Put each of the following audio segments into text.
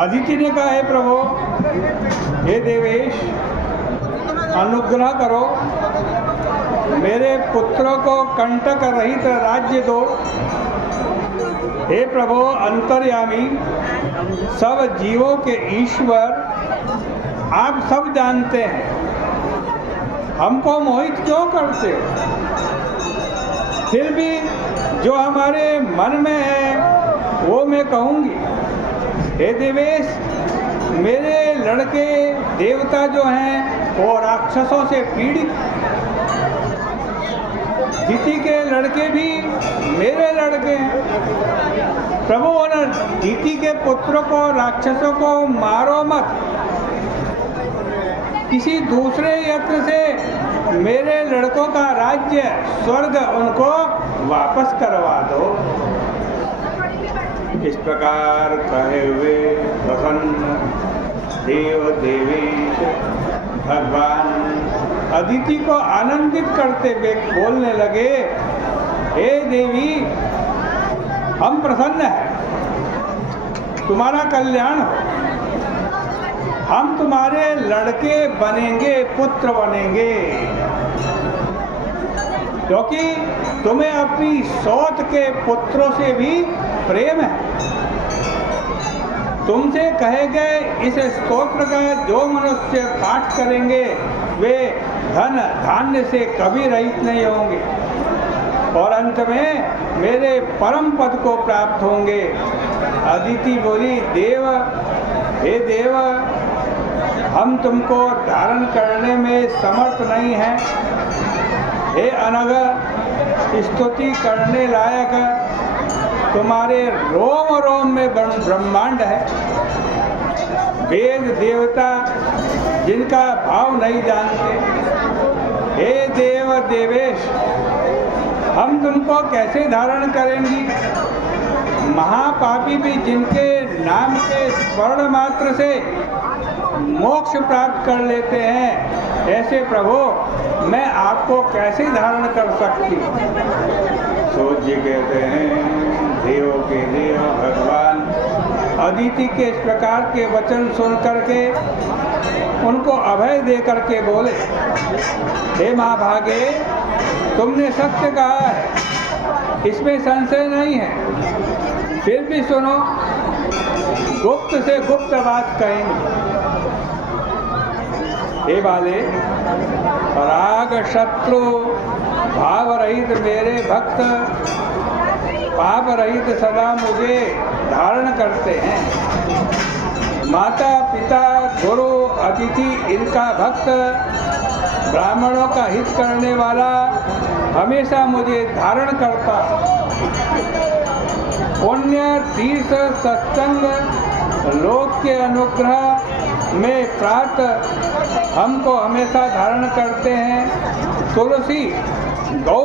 अदिति ने कहा, हे प्रभु, हे देवेश, अनुग्रह करो, मेरे पुत्रों को कंटक रहित राज्य दो। हे प्रभु अंतर्यामी, सब जीवों के ईश्वर, आप सब जानते हैं, हमको मोहित क्यों करते हो? फिर भी जो हमारे मन में है वो मैं कहूँगी। हे देवेश, मेरे लड़के देवता जो हैं वो राक्षसों से पीड़ित, दिति के लड़के भी मेरे लड़के हैं। प्रभु, उन दिति के पुत्रों को, राक्षसों को मारो मत, किसी दूसरे यत्न से मेरे लड़कों का राज्य, स्वर्ग उनको वापस करवा दो। इस प्रकार कहे हुए प्रसन्न देव देवेश भगवान अदिति को आनंदित करते हुए बोलने लगे, हे देवी, हम प्रसन्न हैं, तुम्हारा कल्याण हो, हम तुम्हारे लड़के बनेंगे, पुत्र बनेंगे, क्योंकि तुम्हें अपनी सौत के पुत्रों से भी प्रेम है। तुमसे कहे गए इस स्तोत्र का जो मनुष्य पाठ करेंगे वे धन धान्य से कभी रहित नहीं होंगे और अंत में मेरे परम पद को प्राप्त होंगे। अदिति बोली, देव, हे देव, हम तुमको धारण करने में समर्थ नहीं हैं। हे अनग, स्तुति करने लायक तुम्हारे रोम रोम में ब्रह्मांड है। वेद देवता जिनका भाव नहीं जानते, हे देव देवेश, हम तुमको कैसे धारण करेंगी? महापापी भी जिनके नाम के स्मरण मात्र से मोक्ष प्राप्त कर लेते हैं, ऐसे प्रभु मैं आपको कैसे धारण कर सकती? सूर्य जी कहते हैं, देवों के देव भगवान अदिति के इस प्रकार के वचन सुन करके उनको अभय दे करके बोले, हे महाभागे, तुमने सत्य कहा है, इसमें संशय नहीं है, फिर भी सुनो, गुप्त से गुप्त बात कहेंगे। हे बाले, राग शत्रु भाव रहित मेरे भक्त पाप रहित सदा मुझे धारण करते हैं। माता पिता गुरु अतिथि इनका भक्त, ब्राह्मणों का हित करने वाला हमेशा मुझे धारण करता। पुण्य तीर्थ सत्संग लोक के अनुग्रह में प्राप्त हमको हमेशा धारण करते हैं। तुलसी गौ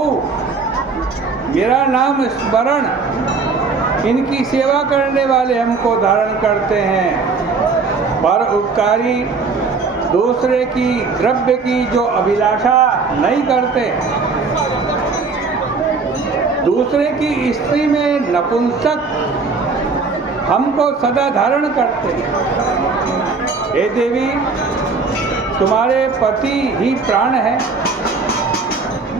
मेरा नाम स्मरण इनकी सेवा करने वाले हमको धारण करते हैं। पर उपकारी दूसरे की द्रव्य की जो अभिलाषा नहीं करते, दूसरे की स्त्री में नपुंसक हमको सदा धारण करते हैं। हे देवी, तुम्हारे पति ही प्राण है,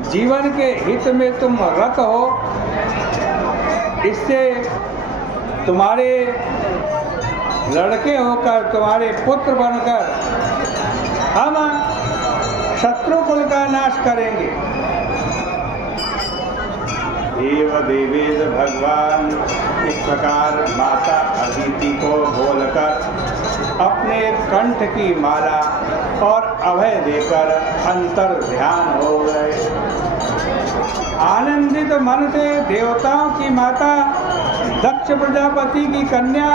जीवन के हित में तुम रत हो, इससे तुम्हारे लड़के होकर, तुम्हारे पुत्र बनकर हम शत्रु कुल का नाश करेंगे। देव देवेश भगवान इस प्रकार माता अदिति को बोलकर अपने कंठ की माला और अभय देकर अंतर ध्यान हो गए। आनंदित मन से देवताओं की माता दक्ष प्रजापति की कन्या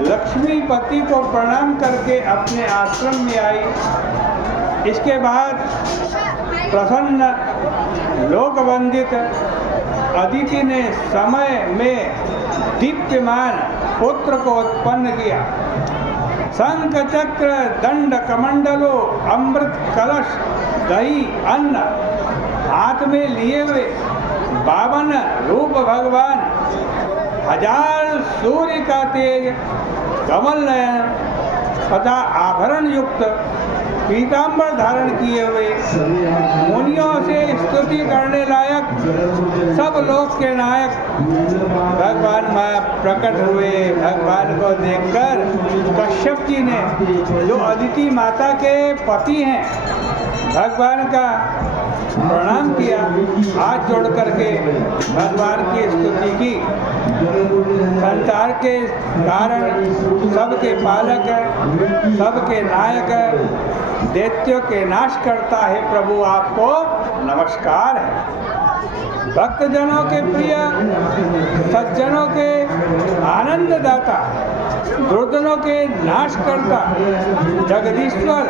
लक्ष्मीपति को प्रणाम करके अपने आश्रम में आई। इसके बाद प्रसन्न लोकवंदित अदिति ने समय में दीप्यमान पुत्र को उत्पन्न किया। शंख चक्र दंड कमंडलो अमृत कलश दही अन्न हाथ में लिए हुए 52 रूप भगवान 1000 सूर्य का तेज, कमल नयन तथा आभरण युक्त पीतांबर धारण किए हुए, मुनियों से स्तुति करने लायक, सब लोक के नायक भगवान प्रकट हुए। भगवान को देखकर कश्यप जी ने, जो अदिति माता के पति हैं, भगवान का प्रणाम किया, हाथ जोड़ करके भगवान की स्तुति की। संसार के कारण, सबके पालक है, सबके नायक है, दैत्यों के नाश करता है प्रभु, आपको नमस्कार है। भक्तजनों के प्रिय, सज्जनों के आनंद दाता, दुर्जनों के नाश करता, जगदीश्वर,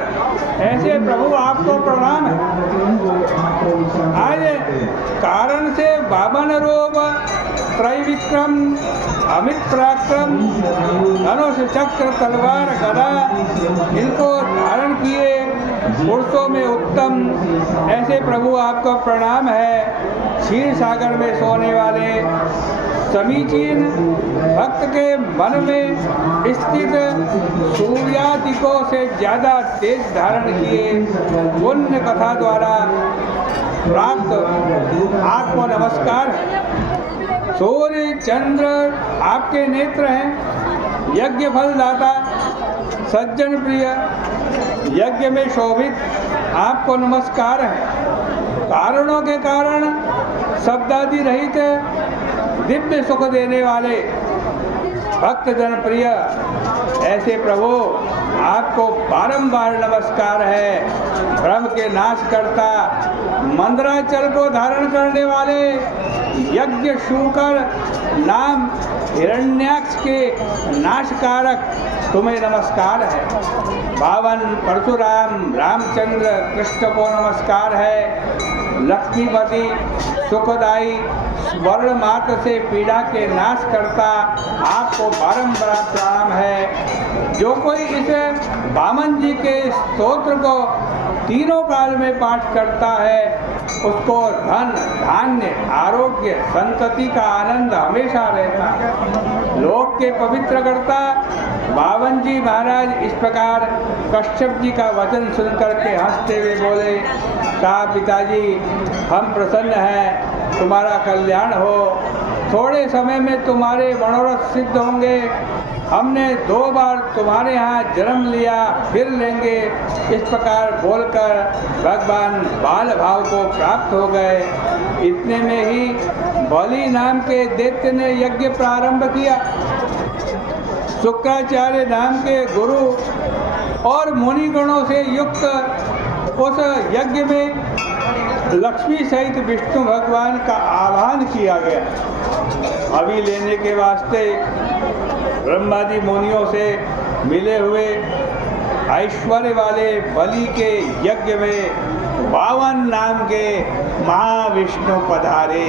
ऐसे प्रभु आपको प्रणाम है। आज कारण से बावन रूप, त्रैविक्रम, अमित पराक्रम, धनुष चक्र तलवार गदा, इनको धारण किए, पुरुषों में उत्तम, ऐसे प्रभु आपको प्रणाम है। क्षीर सागर में सोने वाले, समीचीन, भक्त के मन में स्थित, सूर्यादिकों से ज्यादा तेज धारण किए, पुण्य कथा द्वारा प्राप्त आपको नमस्कार है। सूर्य चंद्र आपके नेत्र हैं, यज्ञ फल दाता, सज्जन प्रिय, यज्ञ में शोभित, आपको नमस्कार है। कारणों के कारण, शब्दादि रहित, दिव्य सुख देने वाले, भक्त जन प्रिय, ऐसे प्रभु आपको बारंबार नमस्कार है। भ्रम के नाश करता, मंदराचल को धारण करने वाले, यज्ञ शूकर नाम हिरण्याक्ष के नाशकारक, तुम्हें नमस्कार है। बावन परशुराम रामचंद्र कृष्ण को नमस्कार है। लक्ष्मीपति, सुखदाई, वर्ण मात्र से पीड़ा के नाश करता, आपको बारंबार प्रणाम है। जो कोई इस वामन जी के स्तोत्र को तीनों काल में पाठ करता है, उसको धन, धान्य, आरोग्य, संतति का आनंद हमेशा रहता है। लोक के पवित्र करता बावन जी महाराज इस प्रकार कश्यप जी का वचन सुन करके हंसते हुए बोले, कहा पिताजी हम प्रसन्न हैं, तुम्हारा कल्याण हो, थोड़े समय में तुम्हारे मनोरथ सिद्ध होंगे। हमने 2 बार तुम्हारे यहाँ जन्म लिया, फिर लेंगे। इस प्रकार बोलकर भगवान बाल भाव को प्राप्त हो गए। इतने में ही बलि नाम के दैत्य ने यज्ञ प्रारंभ किया। शुक्राचार्य नाम के गुरु और मुनिगणों से युक्त उस यज्ञ में लक्ष्मी सहित विष्णु भगवान का आह्वान किया गया। अभी लेने के वास्ते ब्रह्मादि मुनियों से मिले हुए ऐश्वर्य वाले बलि के यज्ञ में 52 नाम के महाविष्णु पधारे।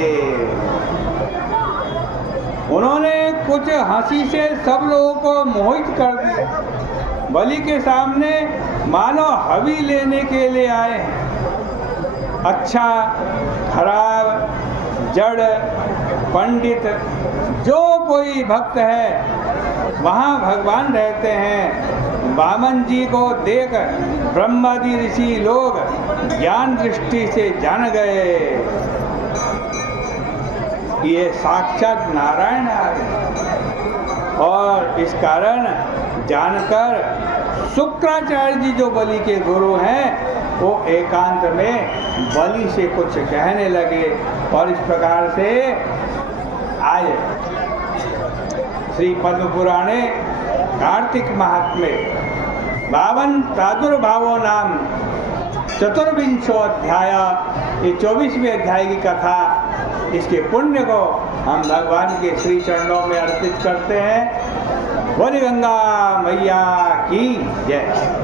उन्होंने कुछ हंसी से सब लोगों को मोहित कर दिया। बलि के सामने मानो हवि लेने के लिए आए हैं। अच्छा, खराब, जड़, पंडित, जो कोई भक्त है वहाँ भगवान रहते हैं। वामन जी को देख ब्रह्मादि ऋषि लोग ज्ञान दृष्टि से जान गए, ये साक्षात नारायण है। और इस कारण जानकर शुक्राचार्य जी जो बलि के गुरु हैं, वो एकांत में बलि से कुछ कहने लगे। और इस प्रकार से आज श्री पद्म पुराणे कार्तिक महात्म्य 52 प्रादुर्भावों नाम चतुर्विंशो अध्याय, ये 24वें अध्याय की कथा, इसके पुण्य को हम भगवान के श्री चरणों में अर्पित करते हैं। बोली गंगा मैया की जय।